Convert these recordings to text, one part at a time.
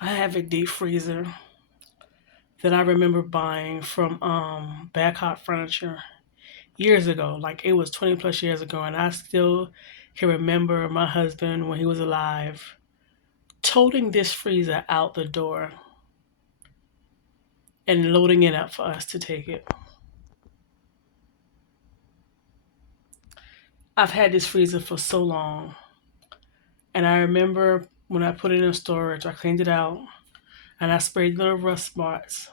I have a deep freezer that I remember buying from Back Hot Furniture years ago. Like it was 20 plus years ago, and I still can remember my husband when he was alive toting this freezer out the door and loading it up for us to take it. I've had this freezer for so long, and I remember when I put it in storage, I cleaned it out and I sprayed little rust spots.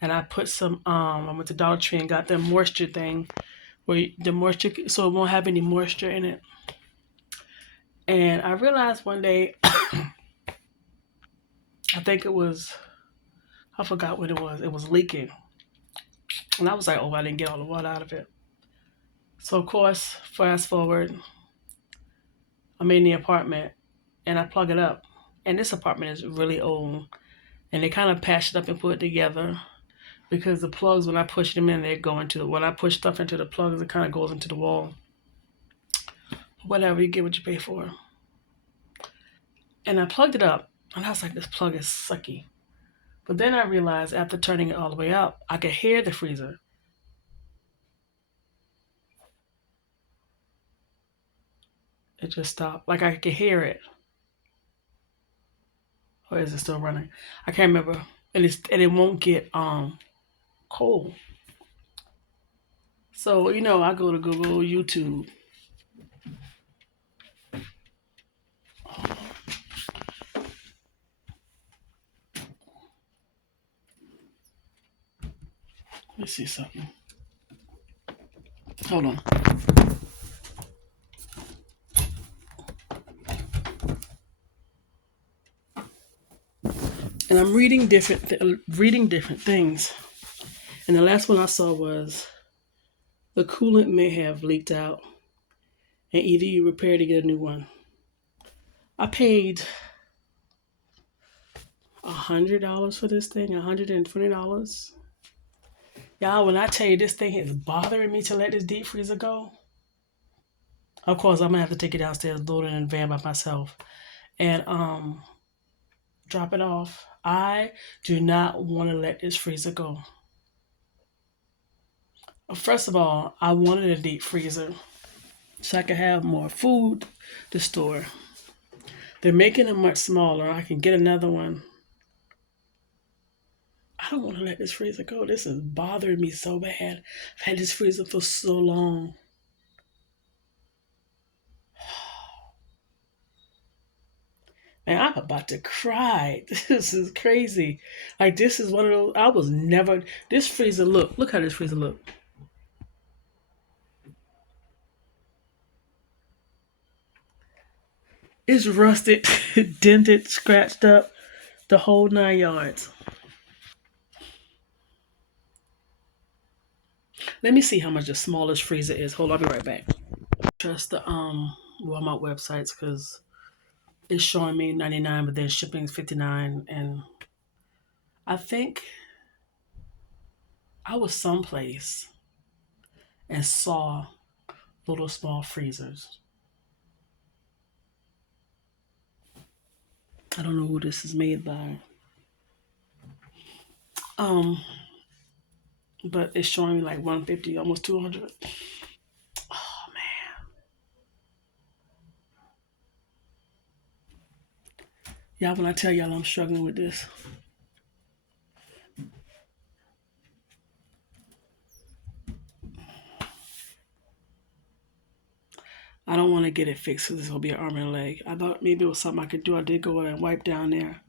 And I put some I went to Dollar Tree and got the moisture thing where the moisture so it won't have any moisture in it. And I realized one day, I think it was, I forgot what it was. It was leaking, and I was like, oh, I didn't get all the water out of it. So of course, fast forward, I'm in the apartment and I plug it up. And this apartment is really old, and they kind of patched it up and put it together because the plugs, when I push them in, they go into when I push stuff into the plugs, it kind of goes into the wall. Whatever, you get what you pay for. And I plugged it up, and I was like, this plug is sucky. But then I realized after turning it all the way up, I could hear the freezer. It just stopped. Like I could hear it. Or is it still running? I can't remember. And it won't get cold. So, I go to Google, YouTube. Let's see something. Hold on. And I'm reading different things. And the last one I saw was the coolant may have leaked out, and either you repair to get a new one. I paid $100 for this thing, $120. Y'all, when I tell you this thing is bothering me to let this deep freezer go, of course I'm gonna have to take it downstairs, load it in a van by myself, and drop it off. I do not want to let this freezer go. First of all, I wanted a deep freezer so I could have more food to store. They're making them much smaller. I can get another one. I don't want to let this freezer go. This is bothering me so bad. I've had this freezer for so long. Man, I'm about to cry. This is crazy. Like this is one of those. I was never. This freezer look how this freezer look. It's rusted, dented, scratched up, the whole 9 yards. Let me see how much the smallest freezer is. Hold on, I'll be right back. Trust the Walmart websites because it's showing me 99, but then shipping is 59, and I think I was someplace and saw little small freezers. I don't know who this is made by. Um, but it's showing me like 150, almost 200. Oh man. Y'all, when I tell y'all I'm struggling with this, I don't want to get it fixed because it's going to be an arm and a leg. I thought maybe it was something I could do. I did go in and wipe down there.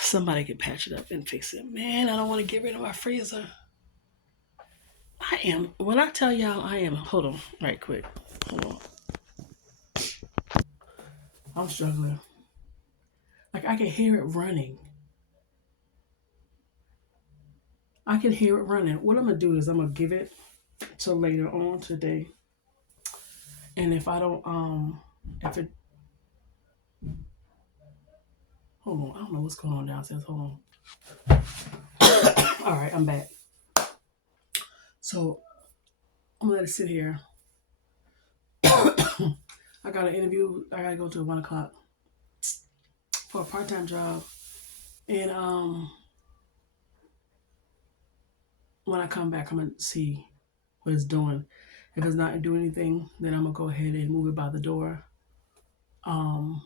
Somebody could patch it up and fix it. Man, I don't want to get rid of my freezer. I am. When I tell y'all I am, hold on, right quick. Hold on. I'm struggling. Like I can hear it running. I can hear it running. What I'm gonna do is I'm gonna give it till later on today. And if I don't, if it, hold on, I don't know what's going on downstairs. Hold on. All right, I'm back. So I'm gonna let it sit here. I got an interview. I gotta go to 1 o'clock. for a part-time job. And when I come back, I'm gonna see what it's doing. If it's not doing anything, then I'm gonna go ahead and move it by the door. Um,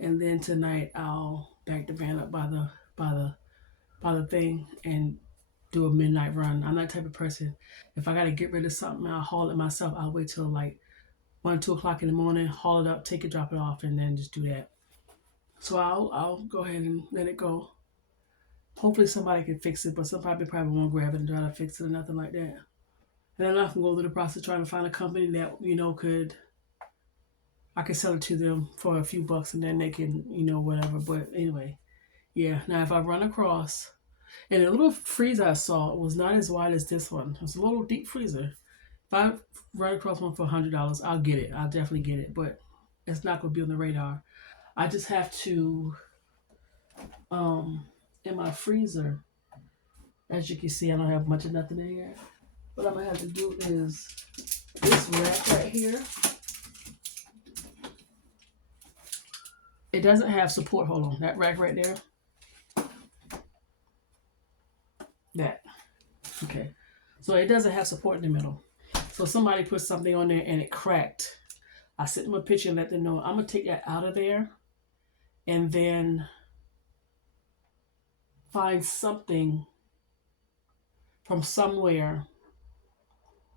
and then tonight I'll back the van up by the thing and do a midnight run. I'm that type of person. If I gotta get rid of something, I'll haul it myself. I'll wait till like 1, 2 o'clock in the morning, haul it up, take it, drop it off, and then just do that. So I'll go ahead and let it go. Hopefully somebody can fix it, but somebody probably won't grab it and try to fix it or nothing like that. And then I can go through the process trying to find a company that I could sell it to them for a few bucks, and then they can whatever. But anyway, yeah. Now if I run across, and the little freezer I saw was not as wide as this one. It was a little deep freezer. If I run across one for $100, I'll get it. I'll definitely get it, but it's not gonna be on the radar. I just have to, in my freezer, as you can see, I don't have much of nothing in here. What I'm gonna have to do is this rack right here. It doesn't have support. Hold on, that rack right there. That. Okay. So it doesn't have support in the middle. So somebody put something on there and it cracked. I sent them a picture and let them know. I'm gonna take that out of there and then find something from somewhere,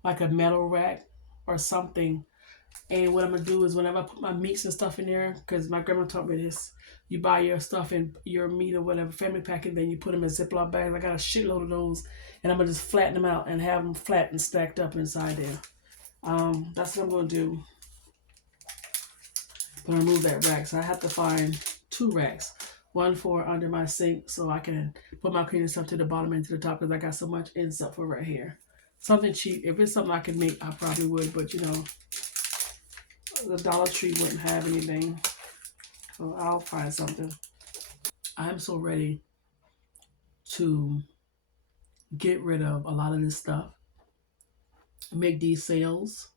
like a metal rack or something. And what I'm gonna do is whenever I put my meats and stuff in there, because my grandma taught me this, you buy your stuff and your meat or whatever, family pack, and then you put them in Ziploc bags. I got a shitload of those, and I'm gonna just flatten them out and have them flat and stacked up inside there. That's what I'm gonna do. I'm gonna move that rack, so I have to find 2 racks. One for under my sink, so I can put my cleaning stuff to the bottom and to the top, because I got so much in stuff for right here. Something cheap. If it's something I can make, I probably would, but the Dollar Tree wouldn't have anything, so I'll find something. I'm so ready to get rid of a lot of this stuff, make these sales,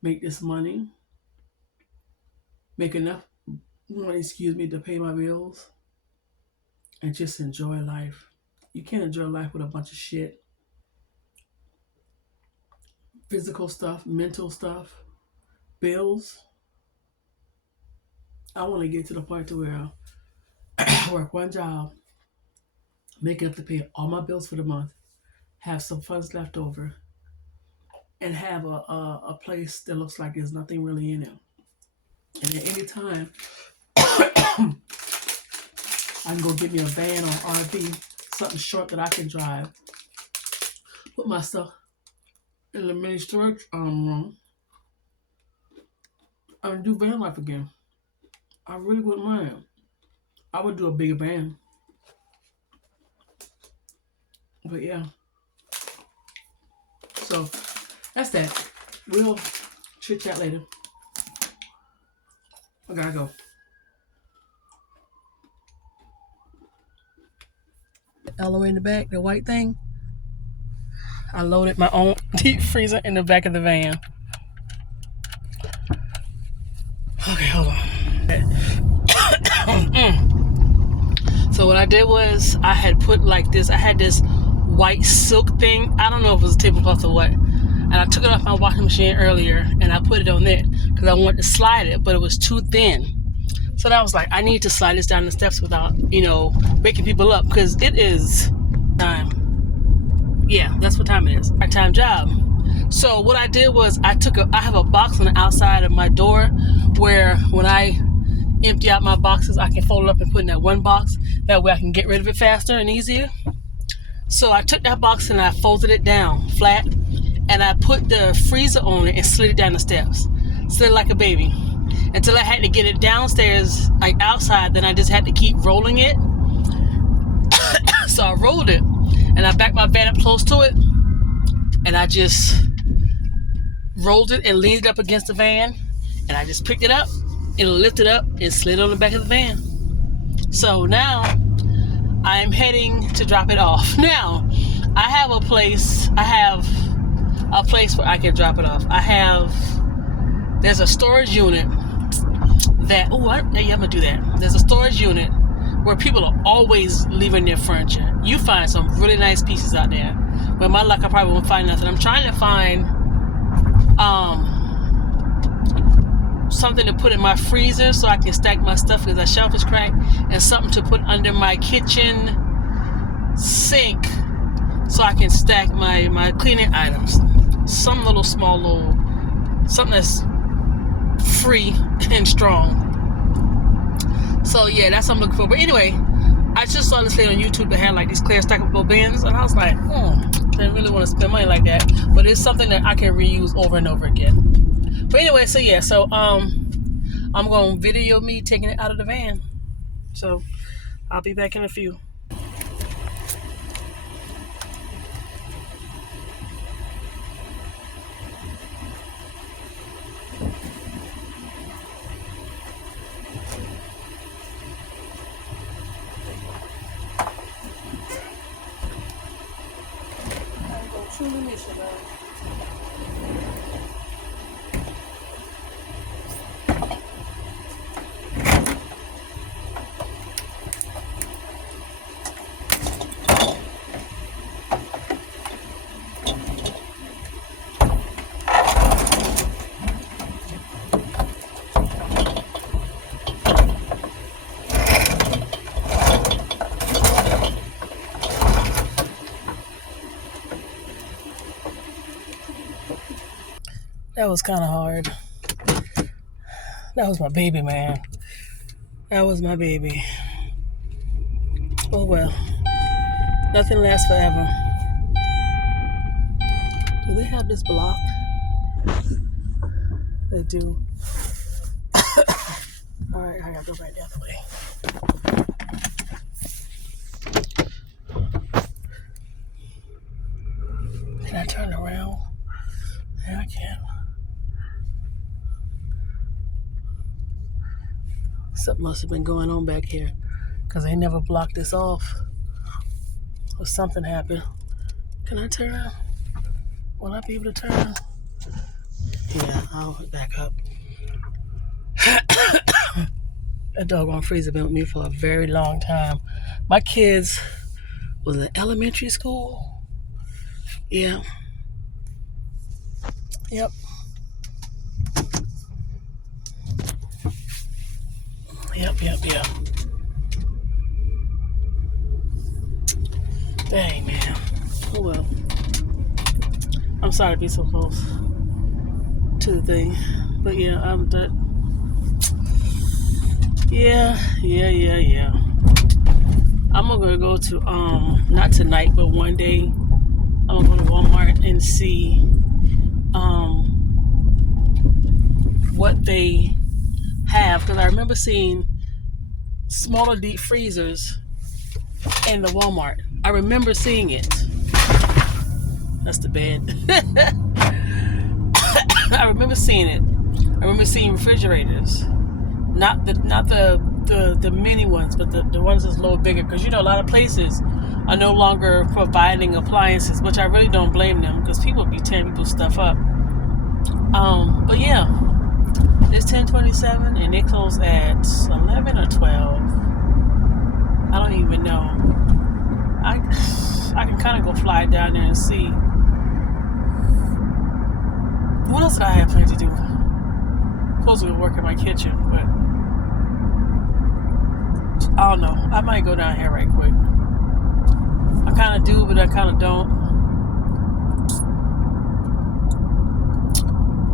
make this money, make enough money, to pay my bills, and just enjoy life. You can't enjoy life with a bunch of shit. Physical stuff, mental stuff, bills. I want to get to the point to where I work one job, make enough to pay all my bills for the month, have some funds left over, and have a place that looks like there's nothing really in it. And at any time, I can go get me a van or RV, something short that I can drive, put my stuff in the mini storage room, and do van life again. I really wouldn't mind. I would do a bigger van. But yeah. So that's that. We'll chit chat later. I gotta go. All the way in the back, the white thing. I loaded my own deep freezer in the back of the van. Okay, hold on. So what I did was I had put I had this white silk thing. I don't know if it was a tablecloth or what. And I took it off my washing machine earlier and I put it on there because I wanted to slide it, but it was too thin. So I was like, I need to slide this down the steps without, waking people up, because it is time. Yeah, that's what time it is. Part-time job. So what I did was I have a box on the outside of my door where when I empty out my boxes, I can fold it up and put in that one box. That way I can get rid of it faster and easier. So I took that box and I folded it down flat, and I put the freezer on it and slid it down the steps. Slid it like a baby. Until I had to get it downstairs, like outside, then I just had to keep rolling it. So I rolled it, and I backed my van up close to it, and I just rolled it and leaned it up against the van, and I just picked it up and lifted it up and slid it on the back of the van. So now I'm heading to drop it off. Now I have a place where I can drop it off. There's a storage unit that, yeah, I'm gonna do that. There's a storage unit where people are always leaving their furniture. You find some really nice pieces out there. With my luck, I probably won't find nothing. I'm trying to find something to put in my freezer so I can stack my stuff because that shelf is cracked, and something to put under my kitchen sink so I can stack my cleaning items. Some something that's free and strong. So yeah, that's what I'm looking for. But anyway, I just saw this lady on YouTube that had like these clear stackable bins, and I was like, I didn't really want to spend money like that, but it's something that I can reuse over and over again. But anyway, so yeah, I'm gonna video me taking it out of the van. So I'll be back in a few. That was kind of hard. That was my baby, man. That was my baby. Oh well. Nothing lasts forever. Do they have this block? They do. Alright, I gotta go back the other way. Can I turn around? Yeah, I can. Something must have been going on back here because they never blocked this off. Or something happened. Can I turn? Will I be able to turn? Yeah, I'll back up. That doggone freezer been with me for a very long time. My kids was in elementary school. Yeah. Yep. Yep. Dang, man. Oh well. I'm sorry to be so close to the thing. But yeah, I'm done. Yeah. I'm gonna go to not tonight, but one day I'm gonna go to Walmart and see what they have, because I remember seeing smaller deep freezers in the Walmart. I remember seeing it. That's the bed. I remember seeing it. I remember seeing refrigerators, not the mini ones, but the ones that's a little bigger. Because a lot of places are no longer providing appliances, which I really don't blame them, because people be tearing people's stuff up. But yeah, it's 10:27 and they close at 11 or 12. I don't even know. I can kind of go fly down there and see. What else did I have planned to do? Supposed to work in my kitchen, but I don't know. I might go down here right quick. I kind of do, but I kind of don't.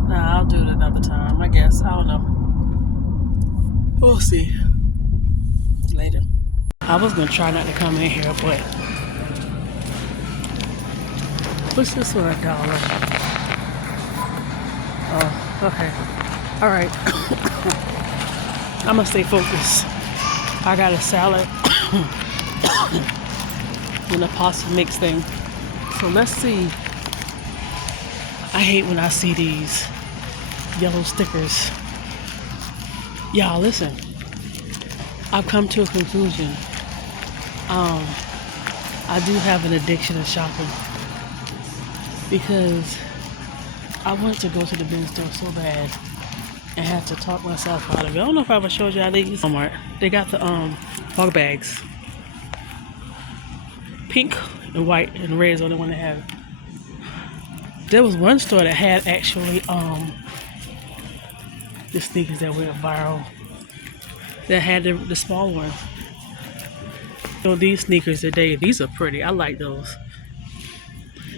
Nah, I'll do it another time, I guess. I don't know. We'll see. Later. I was going to try not to come in here, but what's this for $1? Oh, okay. All right. I'm going to stay focused. I got a salad and a pasta mix thing. So let's see. I hate when I see these yellow stickers. Y'all, listen. I've come to a conclusion. I do have an addiction to shopping, because I want to go to the bin store so bad I had to talk myself out of it. I don't know if I ever showed y'all these. Walmart. They got the bug bags. Pink and white and red is the only one that had it. There was one store that had actually the sneakers that went viral. That had the small ones. So these sneakers today, these are pretty. I like those.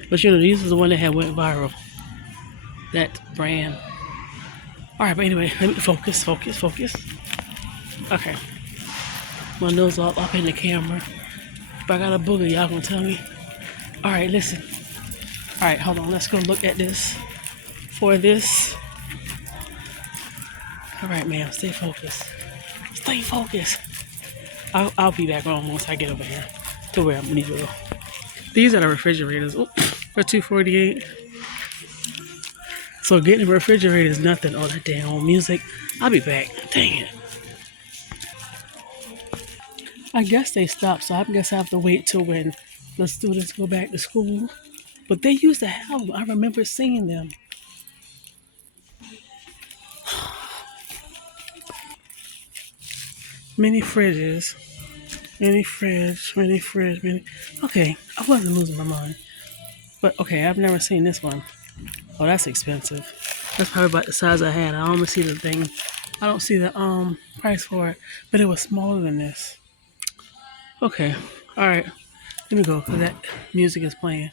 But you know, these is the one that had went viral. That brand. Alright, but anyway, let me focus. Okay. My nose all up in the camera. If I got a booger, y'all gonna tell me. Alright, listen. Alright, hold on. Let's go look at this. For this. Alright, ma'am. Stay focused. Stay focused. I'll be back on once I get over here to where I need to go. These are the refrigerators. Ooh, for $2.48. So getting the refrigerator is nothing. Oh, that damn music. I'll be back. Dang it. I guess they stopped, so I guess I have to wait till when the students go back to school. But they used to have them. I remember seeing them. Mini fridges. Mini. Okay, I wasn't losing my mind. But okay, I've never seen this one. Oh, that's expensive. That's probably about the size I had. I don't see the thing. I don't see the price for it. But it was smaller than this. Okay. Alright. Let me go because that music is playing.